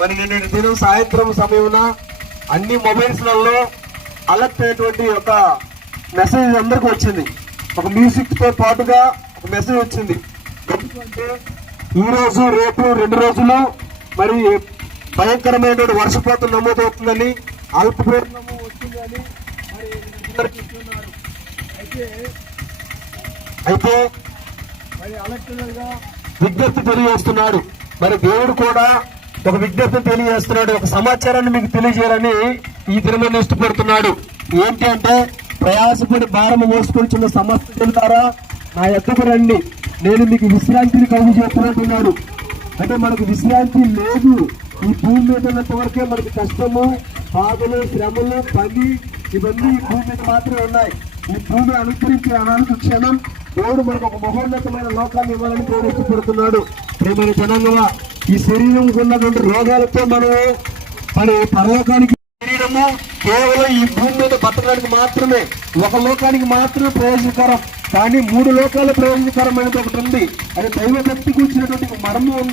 మరి నిన్నటి దినం సాయంత్రం సమయమున అన్ని మొబైల్స్లలో అలర్ట్ అయినటువంటి ఒక మెసేజ్ అందరికీ వచ్చింది. ఒక మ్యూజిక్ తో పాటుగా ఒక మెసేజ్ వచ్చింది. ఎందుకంటే ఈ రోజు రేపు 2 రోజులు మరి భయంకరమైనటువంటి వర్షపాతం నమోదవుతుందని, అల్పపీడనము వస్తుందని మరి చెప్తున్నారు. అయితే మరి అలర్ట్గా విజ్ఞప్తి తెలియజేస్తున్నాడు. మరి దేవుడు కూడా ఒక విజ్ఞప్తిని తెలియజేస్తున్నాడు, ఒక సమాచారాన్ని మీకు తెలియజేయాలని ఈ దినమని ఇష్టపడుతున్నాడు. ఏంటి అంటే, ప్రయాసపడి భారము మోసుకొచ్చిన సమస్త జనులారా నా యొద్దకు రండి, నేను మీకు విశ్రాంతిని కలుగు చేస్తున్నట్టున్నాడు. అంటే మనకు విశ్రాంతి లేదు. ఈ భూమి మీద ఉన్నంత వరకే మనకి కష్టము, బాధలు, శ్రమలు, పని ఇవన్నీ ఈ భూమి మీద మాత్రమే ఉన్నాయి. ఈ భూమి అనుసరించి అనానికి క్షణం దేవుడు మనకు ఒక మహోన్నతమైన లోకాన్ని ఇవ్వాలని దేవుడు ఇష్టపడుతున్నాడు. ప్రియమైన జనాంగమా, ఈ శరీరం ఉన్నటువంటి రోగాలతో మన పరలోకానికి శరీరము కేవలం ఈ భూమి మీద బతకడానికి మాత్రమే, ఒక లోకానికి మాత్రమే ప్రయోజనకరం. కానీ 3 లోకాల ప్రయోజనకరమైనది ఒకటి ఉంది. అది దైవ భక్తికి వచ్చినటువంటి మర్మం ఉంది.